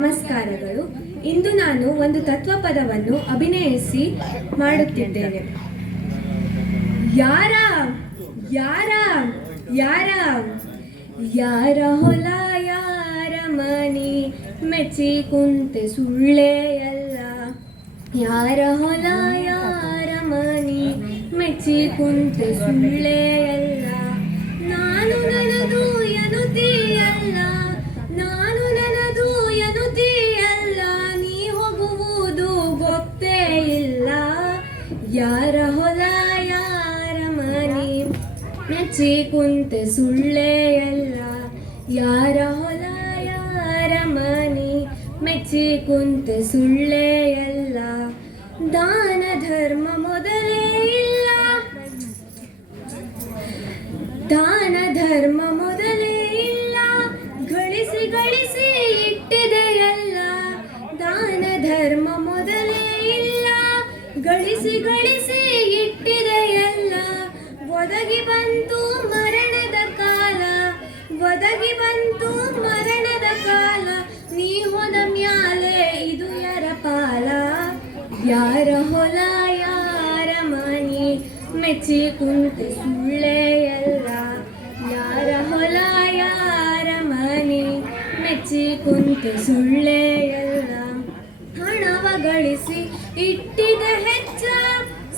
ನಮಸ್ಕಾರಗಳು. ಇಂದು ನಾನು ಒಂದು ತತ್ವಪದವನ್ನು ಅಭಿನಯಿಸಿ ಮಾಡುತ್ತಿದ್ದೇನೆ. ಯಾರ ಯಾರ ಯಾರ ಯಾರ ಹೊಲ ಯಾರ ಮನಿ ಮೆಚ್ಚಿ ಕುಂತೆ ಸುಳ್ಳೆಯಲ್ಲ. ಯಾರ ಹೊಲ ಯಾರ ಮನಿ ಮೆಚ್ಚಿ ಕುಂತೆ ಸುಳ್ಳೆಯಲ್ಲ. ನಾನು ನನ್ನದು ಎನ್ನುತ್ತೀಯಲ್ಲ, ನಾನು ನನ್ನದು ಎನ್ನುತ್ತೀಯಲ್ಲ. ನೀ ಹೋಗುವುದು ಗೊತ್ತೇ ಇಲ್ಲ. ಯಾರ ಹೊಲ ಯಾರ ಮನಿ ಮೆಚ್ಚಿ ಕುಂತೆ ಸುಳ್ಳೆಯಲ್ಲ. ಯಾರ ಹೊಲ ಯಾರ ಮನಿ ಮೆಚ್ಚಿ ಕುಂತೆ ಸುಳ್ಳೆಯಲ್ಲ. ದಾನ ಧರ್ಮ ಮೊದಲೇ ಇಲ್ಲ, ದಾನ ಧರ್ಮ ಮೊದಲೇ ಇಲ್ಲ. ಗಳಿಸಿ ಗಳಿಸಿ ಇಟ್ಟಿದೆಯಲ್ಲ. ದಾನ ಧರ್ಮ ಮೊದಲೇ ಇಲ್ಲ, ಗಳಿಸಿ ಗಳಿಸಿ ಇಟ್ಟಿದೆಯಲ್ಲ. ಒದಗಿ ಬಂತು ಮರಣದ ಕಾಲ, ಒದಗಿ ಬಂತು ಮರಣದ ಕಾಲ. ನೀ ಹೋದ ಮ್ಯಾಲೆ ಇದು ಯಾರ ಪಾಲ. ಯಾರ ಹೊಲ ಯಾರ ಮನಿ ಮೆಚ್ಚಿ ಕುಂತೆ ಸುಳ್ಳೆಯಲ್ಲ. ಯಾರ ಹೊಲ ಯಾರ ಮನಿ ಮೆಚ್ಚಿ ಕುಂತೆ ಸುಳ್ಳೆಯಲ್ಲ. ಹಣವ ಗಳಿಸಿ ಇಟ್ಟಿದ ಹೆಚ್ಚ,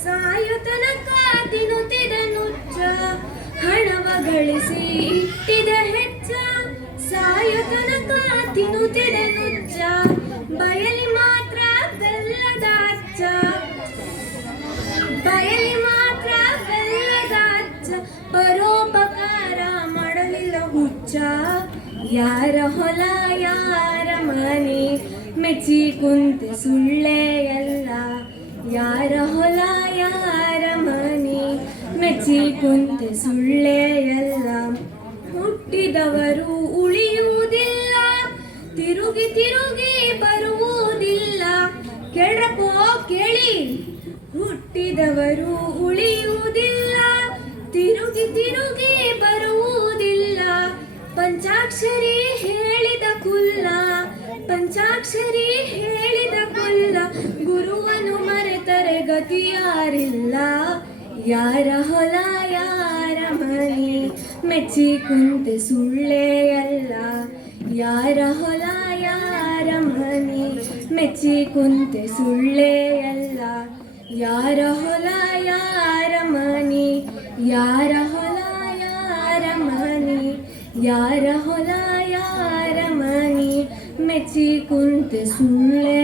ಸಾಯು ತನಕ ತಿನ್ನುತ್ತಿದ ನುಚ್ಚ. ಹಣವ ಗಳಿಸಿ ಇಟ್ಟಿದ ಹೆಚ್ಚ, ಸಾಯು ತನಕ ತಿನ್ನುತ್ತಿದ ನುಚ್ಚ. ಬಯಲಿ ಮಾತ್ರ ಬೆಲ್ಲದ ಅಚ್ಚ, ಬಯಲಿ ಮಾತ್ರ ಬೆಲ್ಲದ ಅಚ್ಚ. ಪರೋಪಕಾರ ಮಾಡಲಿಲ್ಲ ಹುಚ್ಚ. ಯಾರ ಹೊಲ ಯಾರ ಮನಿ ಮೆಚ್ಚಿ ಕುಂತೆ ಸುಳ್ಳೆಯಲ್ಲ. ಯಾರ ಹೊಲ ಯಾರ ಮನಿ ಮೆಚ್ಚಿ ಕುಂತೆ ಸುಳ್ಳೆಯಲ್ಲ. ಹುಟ್ಟಿದವರು ಉಳಿಯುವುದಿಲ್ಲ, ತಿರುಗಿ ತಿರುಗಿ ಬರುವುದಿಲ್ಲ. ಕೇಳ್ರಪ್ಪೋ ಕೇಳಿ, ಹುಟ್ಟಿದವರು ಉಳಿಯುವುದಿಲ್ಲ, ತಿರುಗಿ ತಿರುಗಿ ಬರುವುದಿಲ್ಲ. ಪಂಚಾಕ್ಷರಿ ಹೇಳಿದ ಕುಲ್ಲ, ಪಂಚಾಕ್ಷರಿ ಹೇಳಿದ ಕುಲ್ಲ. ಗುರುವನ್ನು ಮರೆತರೆ ಗತಿಯಾರಿಲ್ಲ. ಯಾರ ಹೊಲ ಯಾರ ಮನಿ ಮೆಚ್ಚಿ ಕುಂತೆ ಸುಳ್ಳೆಯಲ್ಲ. ಯಾರ ಹೊಲ ಯಾರ ಮನಿ ಮೆಚ್ಚಿ ಕುಂತೆ ಸುಳ್ಳೆಯಲ್ಲ. ಯಾರ ಹೊಲ ಯಾರ ಮನಿ, ಯಾರ ಹೊಲ ಯಾರ ಮನಿ, ಯಾರ ಹೊಲ ಯಾರ ಮನಿ ಮೆಚ್ಚಿ ಕುಂತೆ ಸುಳ್ಳೆ